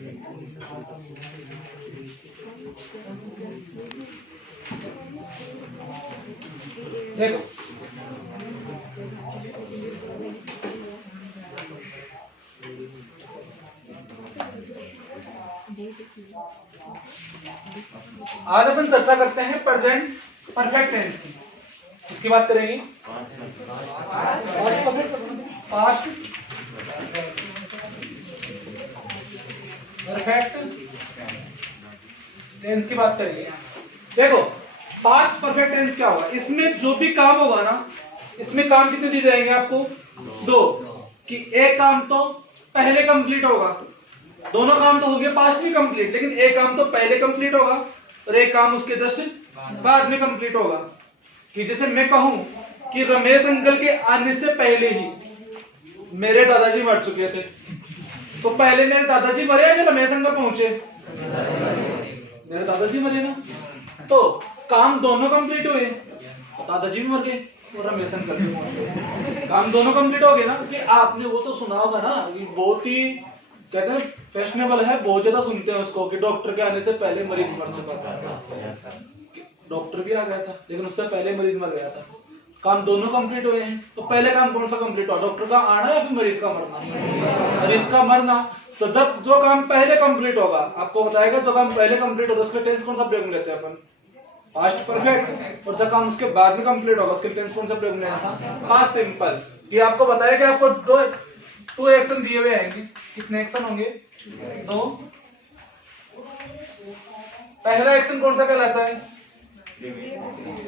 देखो आज अपन चर्चा करते हैं प्रेजेंट परफेक्ट टेंस की। इसकी बात करेंगे पास्ट परफेक्ट टेंस की बात करेंगे। देखो पास्ट परफेक्ट टेंस क्या होगा, इसमें जो भी काम होगा ना, इसमें काम कितने दिए जाएंगे आपको? दो। कि एक काम तो पहले कंप्लीट होगा, दोनों काम तो हो गए पास्ट में कंप्लीट, लेकिन एक काम तो पहले कंप्लीट होगा और एक काम उसके जस्ट बाद में कंप्लीट होगा। कि जैसे मैं कहूं कि रमेश अंकल के आने से पहले ही मेरे दादाजी मर चुके थे, तो पहले मेरे दादाजी मरे या रमेश अंकल पहुंचे? मेरे दादाजी मरे ना, तो काम दोनों कंप्लीट हुए, दादाजी भी मर गए और रमेश अंकल भी पहुंचे, काम दोनों कंप्लीट हो गए ना। कि आपने वो तो सुना होगा ना, बहुत ही कहते हैं फैशनेबल है, बहुत ज्यादा सुनते हैं उसको कि डॉक्टर के आने से पहले मरीज मर चुका था। डॉक्टर भी आ गया था लेकिन उससे पहले मरीज मर गया था। काम दोनों कंप्लीट हुए हैं, तो पहले काम कौन सा कंप्लीट हुआ, डॉक्टर का आना या फिर मरीज का मरना? मरीज का मरना। तो जब जो काम पहले कंप्लीट होगा, आपको बताएगा जो काम पहले कंप्लीट होगा उसके टेंस कौन सा प्रयोग में लेते हैं अपन? Past perfect. और जब काम उसके बाद में कंप्लीट होगा उसके टेंस कौन सा प्रयोग में लेना था? Past simple. ये आपको बताया कि आपको दो एक्शन दिए हुए हैं। कितने एक्शन होंगे? दो। पहला एक्शन कौन सा कहलाता है?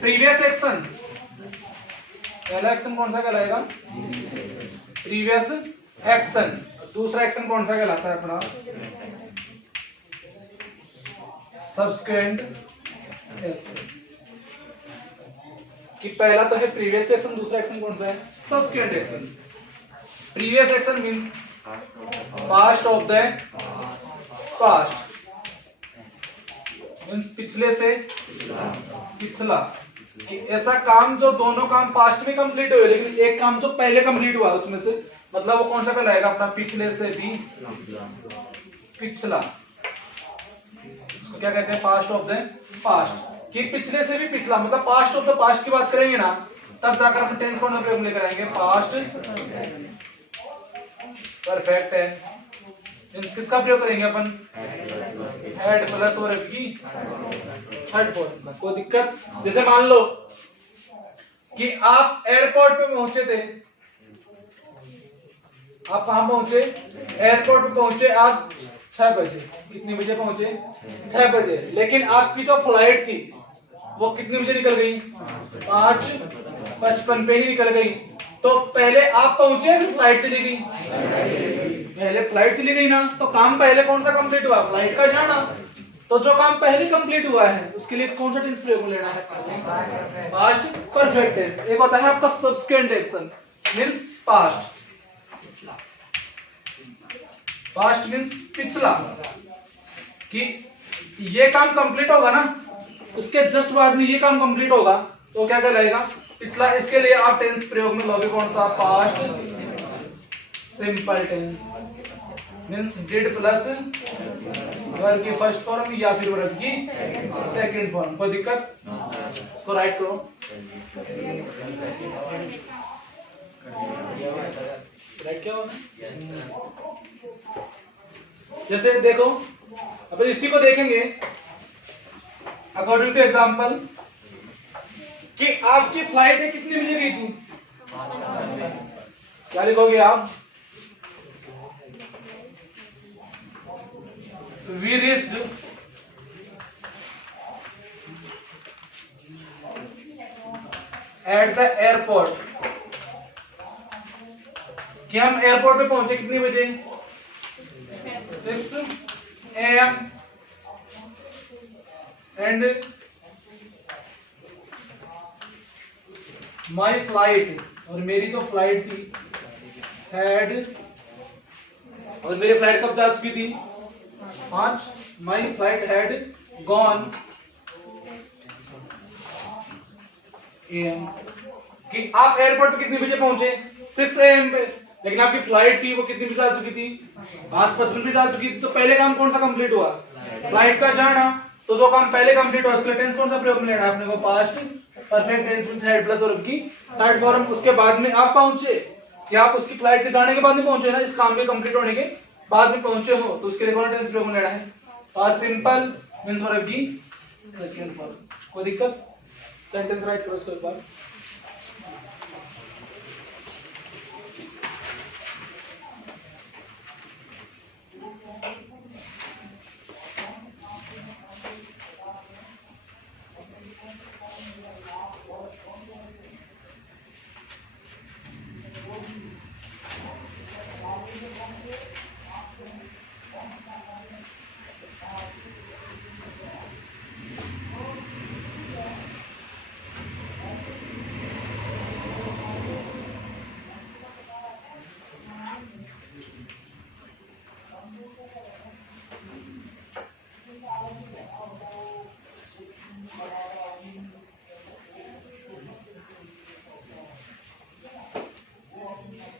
Previous action. पहला एक्शन कौन सा कहलाएगा? Previous action. दूसरा एक्शन कौन सा कहलाता है अपना? Subsequent action. कि पहला तो है प्रीवियस एक्शन, दूसरा एक्शन कौन सा है? Subsequent action. Previous action means past of the past, means पिछले से पिछला। कि ऐसा काम जो दोनों काम पास्ट में कंप्लीट हुए लेकिन एक काम जो पहले कंप्लीट हुआ उसमें से, मतलब वो कौन सा कहलाएगा अपना? पिछले से भी पिछला। इसको क्या कहते हैं? Past of the past. कि पिछले से भी पिछला, मतलब पास्ट ऑफ द पास्ट की बात करेंगे ना, तब जाकर हम टेंस कौन सा प्रयोग लेकर आएंगे? Past perfect tense. किसका प्रयोग करेंगे अपन? हेड प्लस और की थर्ड फॉर्म। कोई दिक्कत? जैसे मान लो कि आप एयरपोर्ट पे पहुंचे थे, आप कहां पहुंचे? एयरपोर्ट पे पहुंचे आप 6 बजे। कितने बजे पहुंचे? 6 बजे। लेकिन आपकी जो फ्लाइट थी वो कितने बजे निकल गई? 5:55 पे ही निकल गई। तो पहले आप पहुंचे या फिर फ्लाइट चली गई? पहले फ्लाइट चली गई ना, तो काम पहले कौन सा कंप्लीट हुआ? फ्लाइट का जाना। तो जो काम पहले कंप्लीट हुआ है उसके लिए कौन सा टेंस प्रयोग में लेना है? Past perfect tense. एक होता है आपका subsequent action, means past. Past means पिछला। कि ये काम कंप्लीट होगा ना, उसके जस्ट बाद में ये काम कंप्लीट होगा, तो क्या कहलाएगा? पिछला। इसके लिए आप टेंस प्रयोग में लोगे कौन सा? Past simple tense, means did plus verb की फर्स्ट फॉर्म या फिर वर्ब की सेकंड फॉर्म। कोई दिक्कत? इसको राइट करो। राइट क्या होगा? जैसे देखो अब इसी को देखेंगे अकॉर्डिंग टू एग्जांपल कि आपकी फ्लाइट कितने बजे गई थी? क्या लिखोगे आप? We reached at the airport। कि हम एयरपोर्ट पे पहुंचे कितने बजे? 6 AM and my flight, और मेरी तो फ्लाइट थी, had, और मेरी फ्लाइट कब जा चुकी थी? 5। My flight had gone AM। कि आप एयरपोर्ट पे कितने बजे पहुंचे? 6 AM पे। लेकिन आपकी फ्लाइट थी वो कितनी भी जा चुकी थी, 5:55 भी जा चुकी थी। तो पहले काम कौन सा कंप्लीट हुआ, फ्लाइट का जाना। तो जो काम पहले कंप्लीट हुआ उसका टेंस कौन सा प्रयोग में लेना है अपने को, past perfect tense means had plus verb की थर्ड फॉर्म। उसके बाद में आप पहुंचे कि आप उसकी फ्लाइट के जाने के बाद नहीं पहुंचे ना, इस काम के कंप्लीट होने के बाद में पहुंचे हो, तो उसके लिए कौन सा टेंस प्रयोग में लेना है, पास्ट सिंपल मींस वर्ब की सेकंड फॉर्म। कोई दिक्कत, सेंटेंस राइट करो उसको एक बार।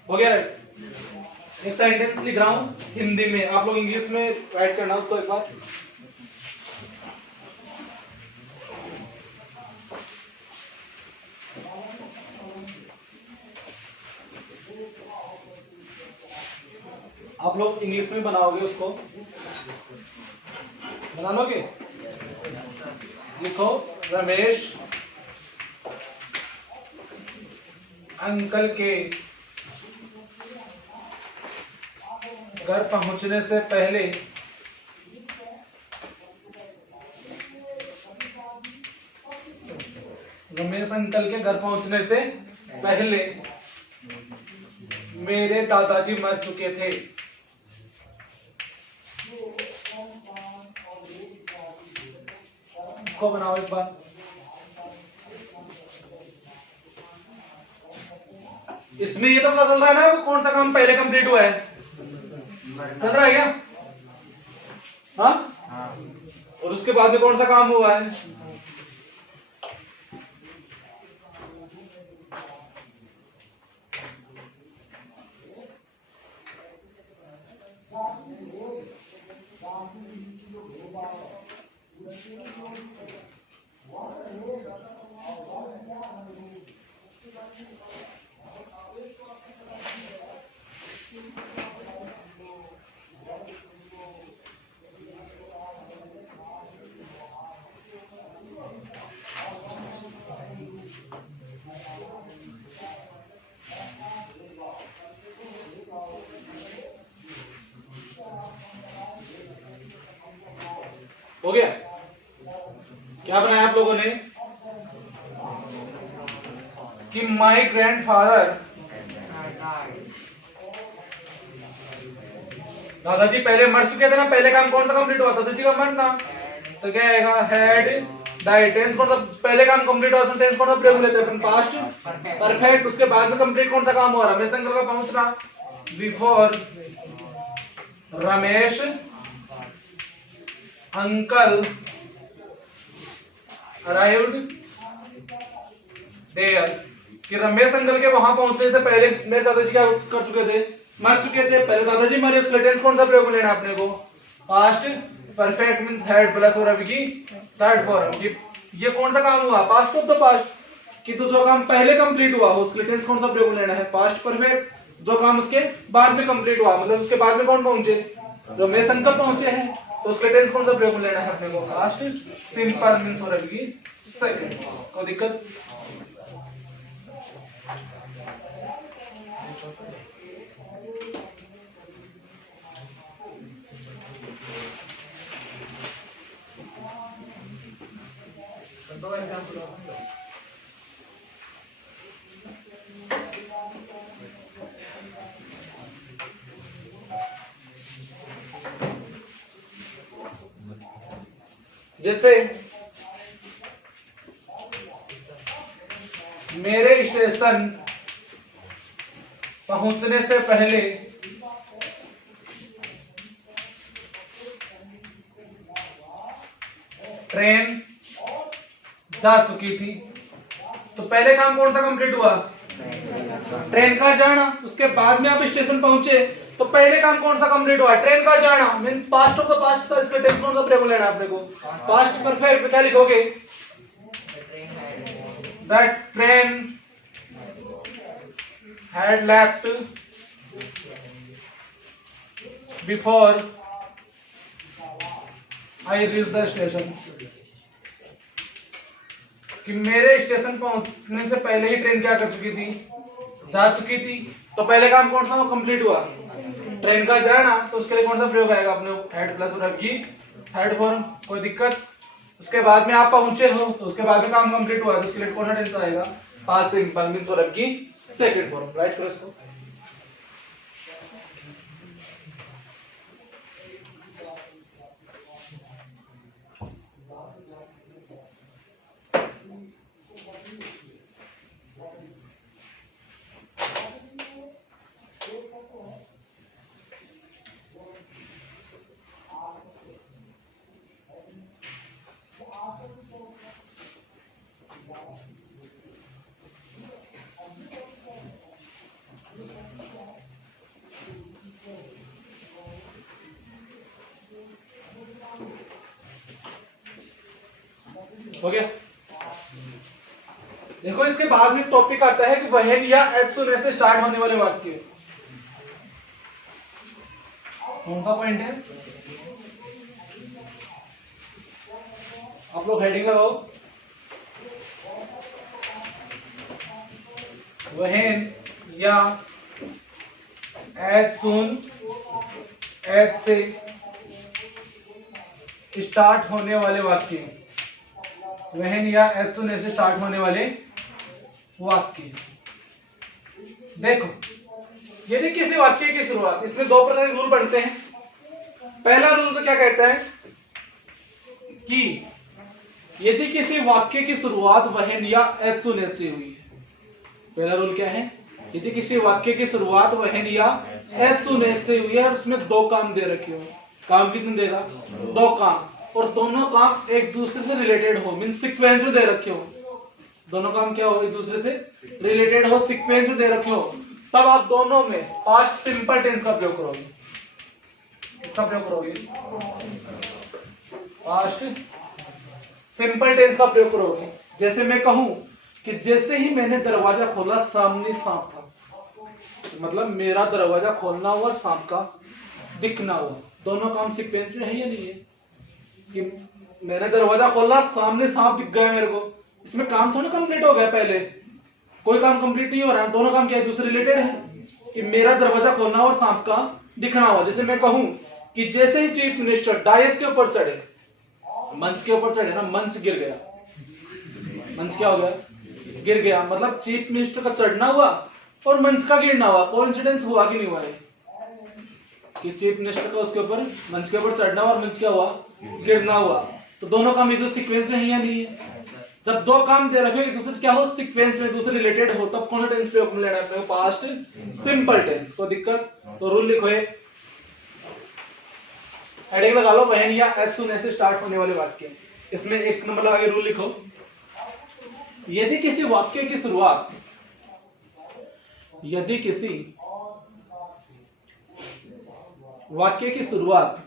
हो गया राइट। एक सेंटेंस लिख रहा हूं हिंदी में, आप लोग इंग्लिश में राइट करना उसको एक बार। आप लोग इंग्लिश में बनाओगे उसको, बना लोगे। लिखो रमेश अंकल के घर पहुंचने से पहले रमेश अंकल के घर पहुंचने से पहले मेरे दादाजी मर चुके थे। इसको बनाओ एक बार। इसमें ये तो पता चल रहा है ना वो कौन सा काम पहले कंप्लीट हुआ है, चल रहा है क्या? हाँ, और उसके बाद में कौन सा काम हुआ है? हो गया? क्या बनाया आप लोगों ने कि माई ग्रैंडफादर, दादाजी पहले मर चुके थे ना, पहले काम कौन सा कंप्लीट हुआ, दादाजी का मरना। तो क्या आएगा, हैड डाइड। टेंस कौन सा पहले काम कंप्लीट हुआ, टेंस कौन सा प्रयोग लेते हैं अपन, पास्ट परफेक्ट। उसके बाद में कंप्लीट कौन सा काम हुआ, रमेश अंकल का पहुंचना। Before Ramesh uncle arrived there, कि रमेश अंकल के वहां पहुंचने से पहले मेरे दादाजी क्या कर चुके थे, मर चुके थे। पहले दादाजी मरे, उसके टेंस कौन सा प्रयोग लेना अपने को, past perfect means had plus और अभी की थर्ड फॉर्म। ये कौन सा काम हुआ, पास्ट ऑफ द पास्ट। कि तो जो काम पहले कंप्लीट हुआ हो उसके टेंस कौन सा प्रयोग लेना है, पास्ट परफेक्ट। जो काम उसके बाद में कंप्लीट हुआ, मतलब उसके बाद में कौन पहुंचे, रमेश अंकल पहुंचे हैं, तो उसके टेंस कौन सा प्रयोग लेना है अपने को, पास्ट सिंपल मींस और अभी की सेकंड। कोई दिक्कत? जैसे मेरे स्टेशन पहुंचने से पहले ट्रेन जा चुकी थी। तो पहले काम कौन सा कंप्लीट हुआ, ट्रेन का जाना, उसके बाद में आप स्टेशन पहुंचे तो पहले काम कौन सा कंप्लीट हुआ? ट्रेन का जाना means past of the past का इसका टेंस कौन सा प्रयोग लेना है अपने को? Past perfect. क्या लिखोगे? That train had left before I reach the station, कि मेरे स्टेशन पहुंचने से पहले ही ट्रेन क्या कर चुकी थी? जा चुकी थी। तो पहले काम कौन सा कंप्लीट हुआ? ट्रेन का जाना। तो उसके लिए कौन सा प्रयोग आएगा अपने? हैड प्लस वर्ब की थर्ड फॉर्म। कोई दिक्कत? उसके बाद में आप पहुंचे हो तो उसके बाद में काम कंप्लीट हुआ तो उसके लिए कौन सा टेंस आएगा? पास्ट सिंपल मींस वर्ब की सेकंड फॉर्म। राइट करो इसको। हो गया? देखो इसके बाद में टॉपिक आता है कि व्हेन या एज सून एज से स्टार्ट होने वाले वाक्य। कौन सा पॉइंट है? आप लोग हेडिंग लगाओ। व्हेन या एज सून एज से स्टार्ट होने वाले वाक्य। व्हेन या एज सून एज से स्टार्ट होने वाले वाक्य। देखो यदि किसी वाक्य की शुरुआत, इसमें दो प्रकार के रूल बनते हैं। पहला रूल तो क्या कहता है कि यदि किसी वाक्य की शुरुआत व्हेन या एज सून एज से हुई है। पहला रूल क्या है? यदि किसी वाक्य की शुरुआत व्हेन या एज सून एज से हुई है और उसमें दो काम दे रखे हो। काम कितने देगा? दो काम, और दोनों काम एक दूसरे से रिलेटेड हो, मीन सीक्वेंस में दे रखे हो। दोनों काम क्या हो? एक दूसरे से रिलेटेड हो, सीक्वेंस में दे रखे हो। तब आप दोनों में पास्ट सिंपल टेंस का प्रयोग करोगे। इसका प्रयोग करोगे? पास्ट सिंपल टेंस का प्रयोग करोगे। जैसे मैं कहूं कि जैसे ही मैंने दरवाजा खोला सामने सांप था, मतलब मेरा दरवाजा खोलना हुआ और सांप का दिखना हुआ। दोनों काम सीक्वेंस में है या नहीं है? कि मैंने दरवाजा खोला सामने सांप दिख गया मेरे को, इसमें काम थोड़ा कंप्लीट हो गया? पहले कोई काम कंप्लीट नहीं हो रहा है, दोनों काम क्या है? दूसरे रिलेटेड है। कि मेरा दरवाजा खोलना और सांप का दिखना हुआ। जैसे मैं कहूं कि जैसे ही चीफ मिनिस्टर डायस के ऊपर चढ़े, मंच के ऊपर चढ़े ना, मंच गिर गया। मंच क्या हो गया? गिर गया। मतलब चीफ मिनिस्टर का चढ़ना हुआ और मंच का गिरना हुआ। कोइंसिडेंस हुआ कि नहीं हुआ है? कि चीफ मिनिस्टर का उसके ऊपर मंच के ऊपर चढ़ना हुआ और मंच क्या हुआ? गिरना हुआ। तो दोनों काम एक दूसरे सीक्वेंस में है या नहीं है? जब दो काम दे रखे एक दूसरे से क्या हो? सीक्वेंस में, दूसरे रिलेटेड हो, तब कौन सा टेंस प्रयोग में लेना है? Past simple tense. कोई दिक्कत? तो रूल लिखो, हेडिंग लगा लो, व्हेन या एज सून एज से स्टार्ट होने वाले वाक्य। इसमें एक नंबर लगा के रूल लिखो, यदि किसी वाक्य की शुरुआत, यदि किसी वाक्य की शुरुआत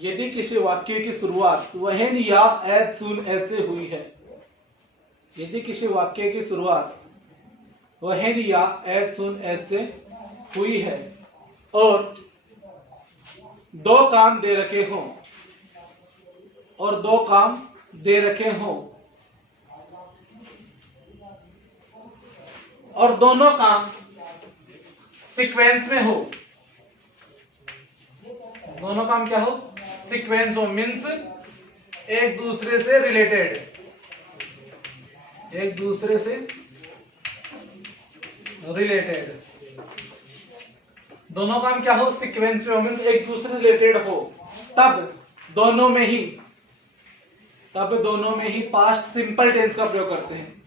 यदि किसी वाक्य की शुरुआत व्हेन या एज सून एज से हुई है, यदि किसी वाक्य की शुरुआत व्हेन या एज सून एज से हुई है और दो काम दे रखे हों, और दो काम दे रखे हों, और दोनों काम सीक्वेंस में हो। दोनों काम क्या हो? सीक्वेंस हो, मीन्स एक दूसरे से रिलेटेड, एक दूसरे से रिलेटेड। दोनों काम क्या हो? सीक्वेंस में हो, मीन्स एक दूसरे से रिलेटेड हो। तब दोनों में ही पास्ट सिंपल टेंस का प्रयोग करते हैं।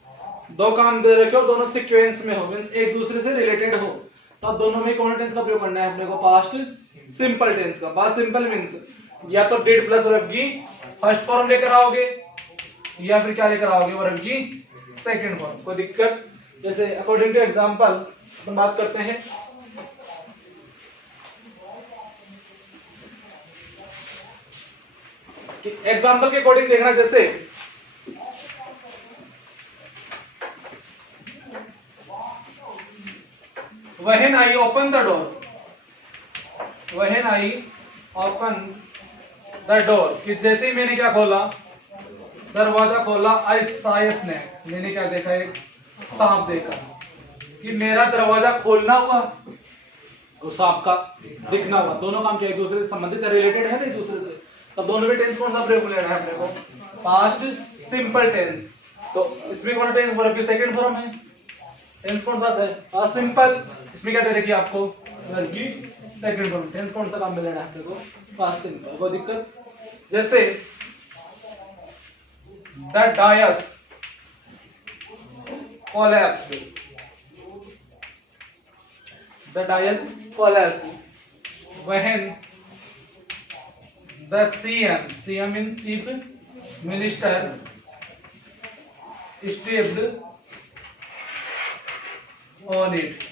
दो काम दे रखे हो, दोनों सीक्वेंस में हो, मीन्स एक दूसरे से रिलेटेड हो, तब दोनों में कौन टेंस का प्रयोग करना है अपने को? पास्ट सिंपल टेंस का। पास्ट सिंपल मीन्स या तो डिड प्लस वर्ब की फर्स्ट फॉर्म लेकर आओगे, या फिर क्या लेकर आओगे वर्ब की सेकंड फॉर्म। कोई दिक्कत? जैसे अकॉर्डिंग टू एग्जांपल हम बात करते हैं, एग्जाम्पल के अकॉर्डिंग देखना। जैसे when I open the door, when I open the door, कि जैसे ही मैंने क्या खोला, दरवाजा खोला, आई सॉ ए स्नेक, मैंने क्या देखा, एक सांप देखा। कि मेरा दरवाजा खोलना हुआ और सांप का दिखना हुआ, दोनों काम क्या एक दूसरे से संबंधित है, रिलेटेड है ना एक दूसरे से। तब दोनों में टेंस कौन सा प्रयोग लेना है अपने को? Past simple tense. तो इसमें कौन सा टेंस वर्ब की सेकंड फॉर्म है, टेंस कौन सा है? Past simple. इसमें क्या दे रखी है आपको? वर्ब की सेकंड फॉर्म। टेंस कौन सा काम में लेना है अपने को? Past simple. कोई दिक्कत? जैसे the dice collapsed, the dice collapsed when the CM means chief minister stepped on it,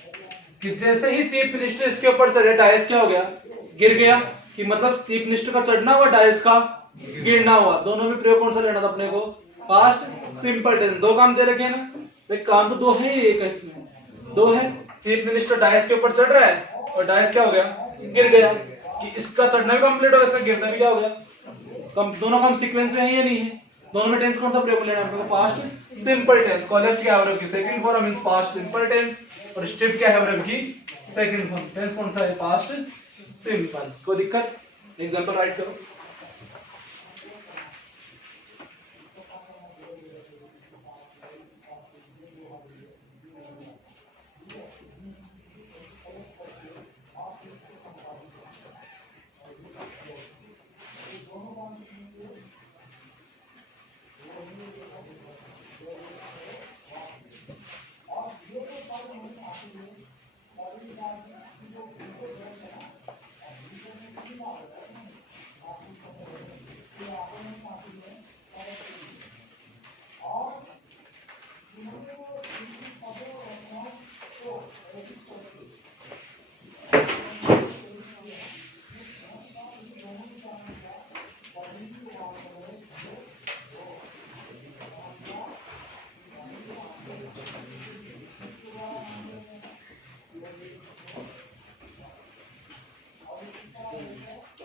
कि जैसे ही चीफ मिनिस्टर इसके ऊपर चढ़े, डायस क्या हो गया? गिर गया। कि मतलब चीफ मिनिस्टर का चढ़ना हुआ, डायस का गिरना हुआ। दोनों में प्रयोग कौन सा लेना था अपने को? Past simple tense. दो काम दे रखे हैं ना भाई, काम तो दो है, एक है इसमें दो है। चीफ मिनिस्टर डायस के ऊपर चढ़ रहा है और डायस क्या हो गया? गिर गया। कि इसका चढ़ना भी कंप्लीट हो गया, इसका गिरना भी क्या हो गया? दोनों काम सीक्वेंस में है या नहीं है? दोनों में टेंस कौन सा प्रयोग लेना है आपको? Past simple tense. कोलैप्स क्या है वर्ब की second form, means past simple tense. और स्टेप क्या है वर्ब की सेकंड फॉर्म। टेंस कौन सा है? Past simple. कोई दिक्कत? एग्जांपल राइट करो।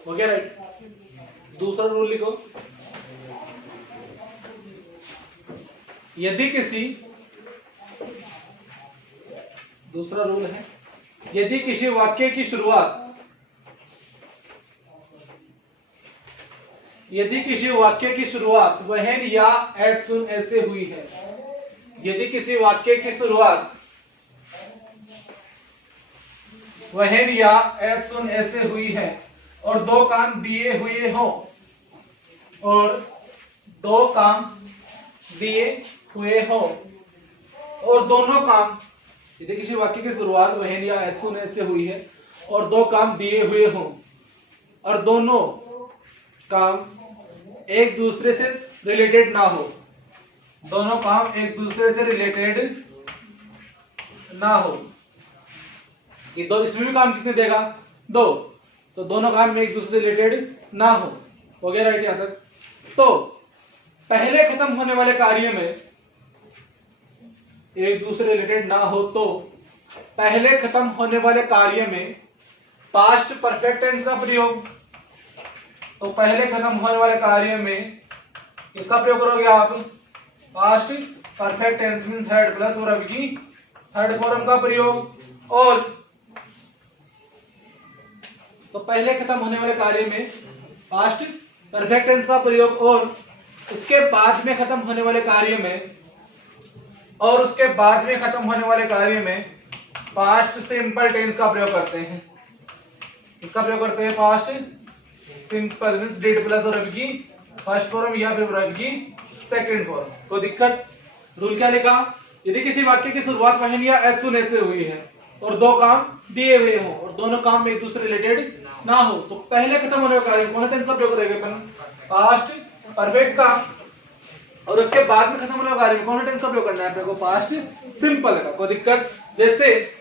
हो गया राइट? दूसरा रूल लिखो। यदि किसी, दूसरा रूल है, यदि किसी वाक्य की शुरुआत, यदि किसी वाक्य की शुरुआत व्हेन या एज सून एज से हुई है, यदि किसी वाक्य की शुरुआत व्हेन या एज सून एज से हुई है और दो काम दिए हुए हो, और दो काम दिए हुए हो, और दोनों काम, यदि किसी वाक्य की शुरुआत व्हेन या एज सून एज से हुई है और दो काम दिए हुए हो, और दोनों काम एक दूसरे से रिलेटेड ना हो, दोनों काम एक दूसरे से रिलेटेड ना हो, ये दो, इसमें भी काम कितने देगा? दो। तो दोनों काम में एक दूसरे रिलेटेड ना हो गया राइट? यहां तक। तो पहले खत्म होने वाले कार्य में एक दूसरे रिलेटेड ना हो, तो पहले खत्म होने वाले कार्य में पास्ट परफेक्ट टेंस का प्रयोग। तो पहले खत्म होने वाले कार्य में किसका प्रयोग करोगे आप? Past perfect tense means had plus verb की थर्ड फॉर्म का प्रयोग। और तो पहले खत्म होने वाले कार्य में पास्ट परफेक्ट टेंस का प्रयोग, और उसके बाद में खत्म होने वाले कार्य में, और उसके बाद में खत्म होने वाले कार्य में पास्ट सिंपल टेंस का प्रयोग करते हैं। इसका प्रयोग करते हैं past simple means did plus verb की फर्स्ट फॉर्म या फिर वर्ब की सेकंड फॉर्म। कोई दिक्कत? रूल क्या लिखा? यदि किसी वाक्य की शुरुआत व्हेन या एज सून एज से हुई है और दो काम दिए हुए हो, और दोनों काम में एक दूसरे रिलेटेड ना हो, तो पहले खत्म होने का कार्य कौन सा टेंस का प्रयोग करेंगे अपन? पास्ट परफेक्ट का। और उसके बाद में खत्म होने वाले में कौन सा टेंस का प्रयोग करना है अपने को? पास्ट सिंपल का। कोई दिक्कत? जैसे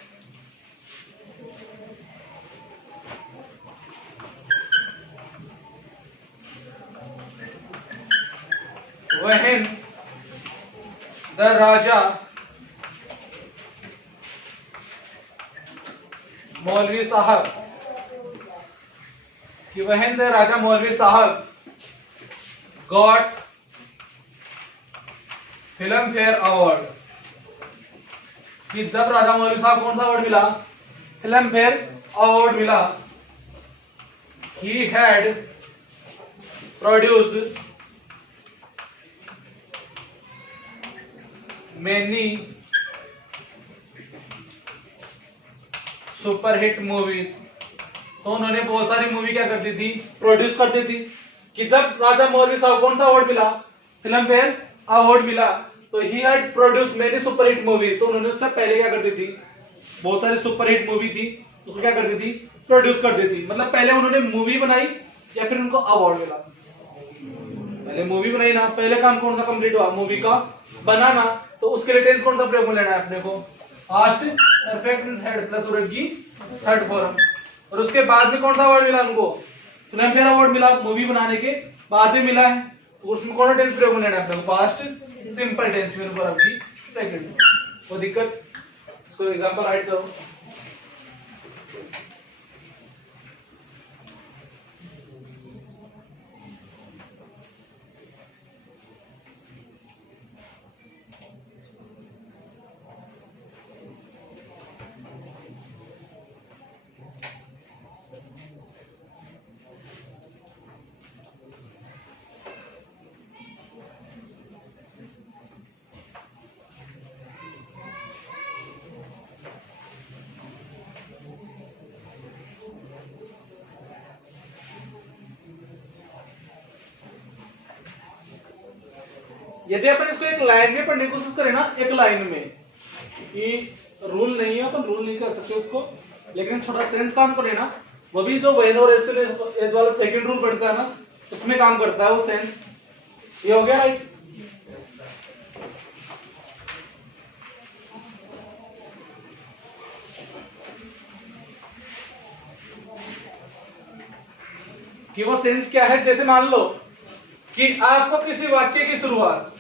when the राजा मौलवी साहब, कि when the राजा मौलवी साहब गॉट फिल्म फेयर अवार्ड, कि जब राजा मौलवी साहब कौन सा अवार्ड मिला? फिल्म फेयर अवार्ड मिला। He had produced many superhit movies, तो उन्होंने बहुत सारी मूवी क्या करती थी? प्रोड्यूस करती थी। कि जब राजा मौलवी साहब कौन सा अवार्ड मिला? फिल्म फेयर अवार्ड मिला। तो he had produced many superhit movies, तो उन्होंने उससे पहले क्या करती थी? बहुत सारी सुपरहिट मूवी थी, उसको क्या करती थी? प्रोड्यूस करती थी। मतलब पहले उन्होंने मूवी बनाई या फिर उनको अवार्ड मिला? पहले मूवी बनाई ना, पहले काम कौन सा कंप्लीट हुआ? मूवी का बनाना। तो उसके लिए टेंस कौन सा प्रयोग में लेना है अपने को? Past perfect means had plus verb की थर्ड फॉर्म। और उसके बाद में कौन सा अवार्ड मिला उनको? फिल्म फेयर अवार्ड मिला, मूवी बनाने के बाद में मिला है। तो उसमें कौन सा टेंस प्रयोग में लेना है अपने को? पास्ट सिंपल टेंस में वर्ब की सेकंड। कोई दिक्कत? इसको एग्जांपल राइट करो। यदि अपन इसको एक लाइन में पढ़ने की कोशिश करें ना, एक लाइन में, कि रूल नहीं है, अपन रूल नहीं कर सकते उसको, लेकिन छोटा सेंस काम करे ना, वो भी जो वेन और एज वाला सेकंड रूल बनता है ना, उसमें काम करता है वो सेंस। ये हो गया राइट? कि वो सेंस क्या है? जैसे मान लो कि आपको किसी वाक्य की शुरुआत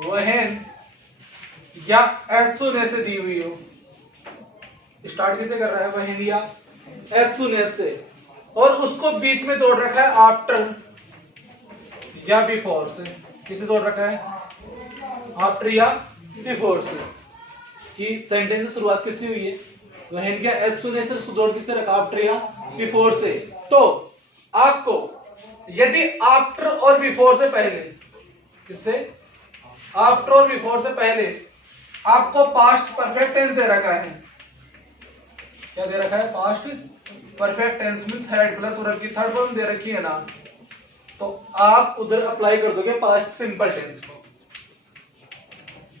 वहन या एज सुन से दी हुई हो। स्टार्ट किसे कर रहा है? वहन या एज सुन से, और उसको बीच में जोड़ रखा है आफ्टर या बिफोर से। किसे जोड़ रखा है? आफ्टर या बिफोर से। कि सेंटेंस की शुरुआत किससे हुई है? वहन या एज सुन से, उसको जोड़ किससे रखा? आफ्टर या बिफोर से। तो आपको यदि आफ्टर और बिफोर से पहले, किससे? आफ्टर और बिफोर से पहले आपको पास्ट परफेक्ट टेंस दे रखा है। क्या दे रखा है? Past perfect tense means had plus verb की थर्ड फॉर्म दे रखी है ना, तो आप उधर अप्लाई कर दोगे पास्ट सिंपल टेंस को।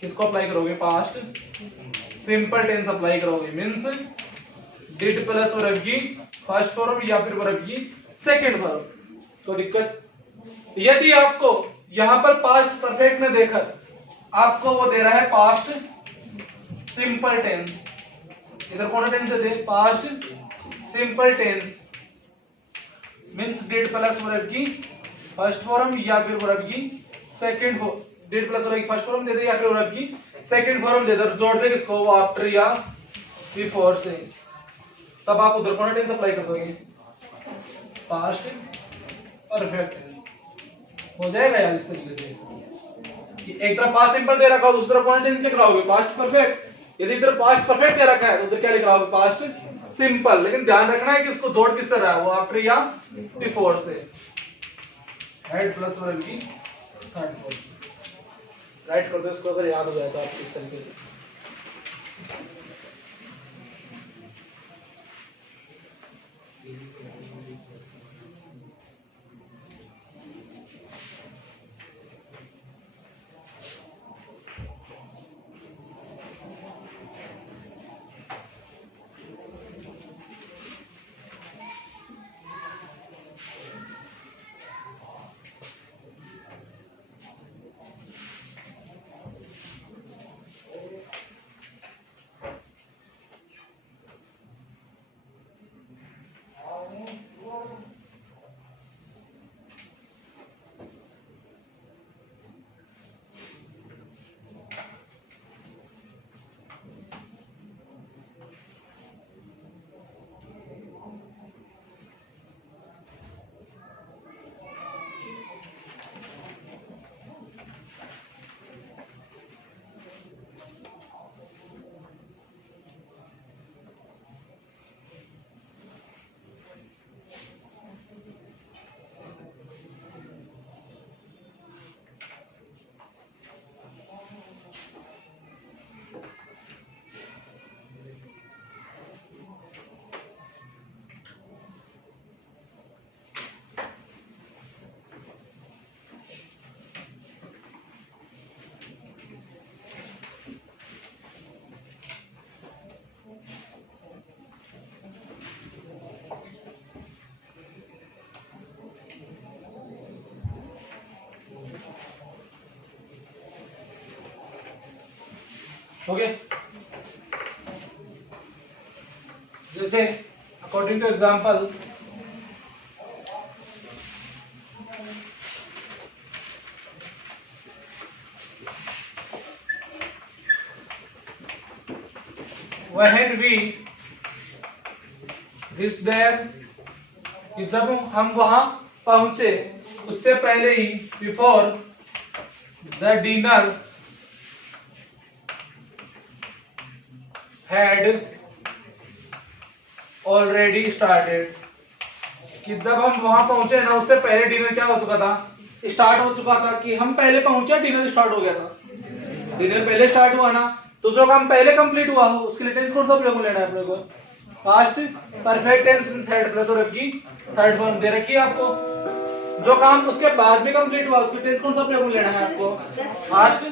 किसको अप्लाई करोगे? पास्ट सिंपल टेंस अप्लाई करोगे। मींस डिड प्लस वर्ब की फर्स्ट फॉर्म या फिर वर्ब की सेकंड फॉर्म। तो दिक्कत? यदि आपको यहां पर पास्ट परफेक्ट में देखकर आपको वो दे रहा है पास्ट सिंपल टेंस, इधर कौन सा टेंस देते हैं? Past simple tense means did plus verb की फर्स्ट फॉर्म या फिर वर्ब की second form. Did plus verb की फर्स्ट फॉर्म दे दे या फिर वर्ब की सेकंड फॉर्म दे दे, जोड़ दे किसको? वो आफ्टर या बिफोर से। तब आप उधर कौन सा टेंस अप्लाई कर दोगे? Past perfect tense. हो जाएगा यार इस तरीके से कि एक तरफ पास्ट सिंपल दे रखा हो, दूसरी तरफ कौन टेंस लिख रहा होगे? Past perfect. यदि इधर पास्ट परफेक्ट दे रखा है तो उधर क्या लिख रहा होगा? Past simple. लेकिन ध्यान रखना है कि इसको जोड़ किससे रहा है? वो आफ्टर या बिफोर से। हेड प्लस वर्ब की थर्ड फॉर्म। राइट कर दो इसको, अगर याद हो जाए तो आपको इस तरीके से। हो गया। जैसे according two example when we reach there, कि जब हम वहां पहुंचे उससे पहले ही, before the dinner had already started, कि जब हम वहां पहुंचे ना उससे पहले डिनर क्या हो चुका था, स्टार्ट हो चुका था। कि हम पहले पहुंचे डिनर स्टार्ट हो गया था, डिनर पहले स्टार्ट हुआ ना, तो जो काम पहले कंप्लीट हुआ हो उसके लिए टेंस कौन सा प्रयोग लेना है अपने को, past perfect tense means had plus verb की थर्ड फॉर्म दे रखी है आपको। जो काम उसके बाद में कंप्लीट हुआ उसके टेंस कौन सा प्रयोग लेना है आपको, पास्ट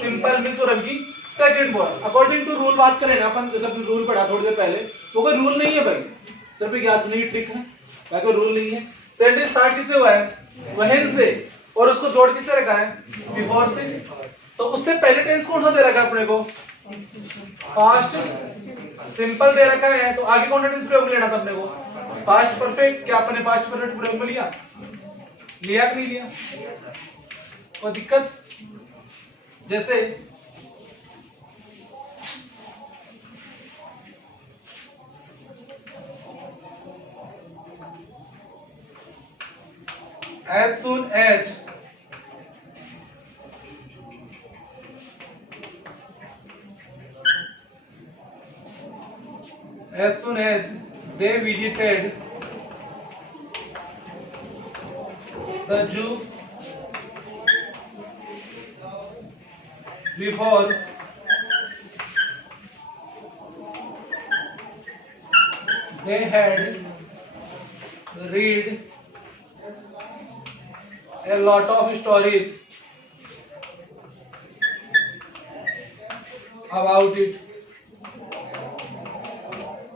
सिंपल मींस वर्ब की second form. According to rule बात करें ना अपन, जैसे अपन रूल पढ़ा थोड़ी देर पहले, वो कोई रूल नहीं है भाई, सिर्फ एक याद करने की ट्रिक है, कोई रूल नहीं है। सेंटेंस स्टार्ट किससे हुआ है, व्हेन से, और उसको जोड़ किससे रखा है, बिफोर से। तो उससे पहले टेंस कौन सा दे रखा है अपने को, पास्ट सिंपल दे रखा है, तो आगे कौन सा टेंस प्रयोग लेना था अपने को, पास्ट परफेक्ट। क्या अपने पास्ट परफेक्ट प्रयोग में लिया कि नहीं लिया, और दिक्कत। जैसे as soon as they visited the zoo before they had read a lot of stories about it,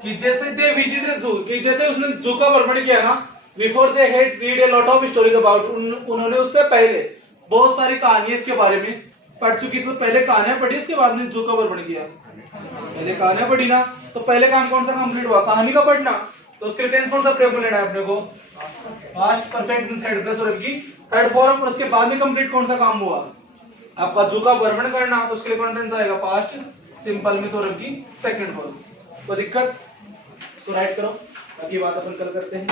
कि जैसे दे विजिटेड जू, कि जैसे उसने जू का भ्रमण किया ना, before they had read a lot of stories about, उन्होंने उससे पहले बहुत सारी कहानियां इसके बारे में पढ़ चुकी। तो पहले कहानियां पढ़ी, इसके बाद में जू का भ्रमण किया। पहले कहानियां पढ़ी ना, तो पहले काम कौन सा कंप्लीट हुआ, कहानी का पढ़ना, तो उसके टेंस कौन सा प्रयोग लेना है अपने को, past perfect means had plus verb की थर्ड फॉर्म। और उसके बाद में कंप्लीट कौन सा काम हुआ आपका, जू का भ्रमण करना, तो उसके लिए कौन टेंस आएगा, पास्ट सिंपल मींस वर्ब की सेकंड फॉर्म। तो दिक्कत तो राइट करो, बाकी बात अपन कल करते हैं।